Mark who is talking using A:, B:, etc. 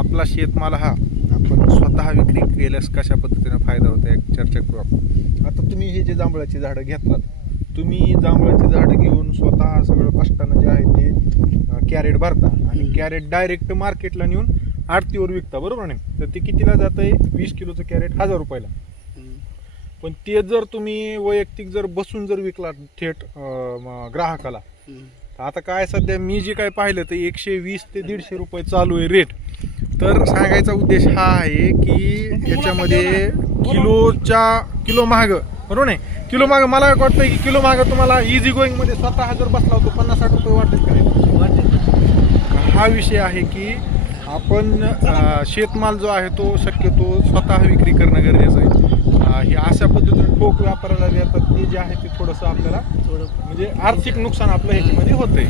A: आपला शेतमाल हा आपण स्वतः विक्री केल्यास कशा पद्धतीने फायदा होतो एक चर्चा करू आपण. आता तुम्ही हे जे जांभळाची झाडं घेतलात तुम्ही जांभळाची झाडं घेऊन स्वतः सगळं कष्टानं जे आहे ते कॅरेट भरता आणि. कॅरेट डायरेक्ट मार्केटला नेऊन आडतीवर विकता बरोबर नाही? तर ते कितीला जातं आहे वीस किलोचं कॅरेट हजार रुपयाला. पण ते जर तुम्ही वैयक्तिक जर बसून जर विकला थेट ग्राहकाला तर आता काय सध्या मी जे काय पाहिलं तर एकशे वीस ते दीडशे रुपये चालू आहे रेट तर सांगायचा उद्देश हा आहे की याच्यामध्ये किलोच्या किलो महाग बरोबर नाही? किलो माग मला एक वाटतं की किलो माग तुम्हाला इझी गोईंगमध्ये स्वतः जर बसला होतो पन्नास साठ रुपये वाटेल का हा विषय आहे की आपण शेतमाल जो आहे तो शक्यतो स्वतः विक्री करणं गरजेचं आहे. हे अशा पद्धतीने ठोक व्यापाराला देतात ते जे आहे ते थोडंसं आपल्याला
B: थोडं
A: म्हणजे आर्थिक नुकसान आपलं ह्याच्यामध्ये होतंय.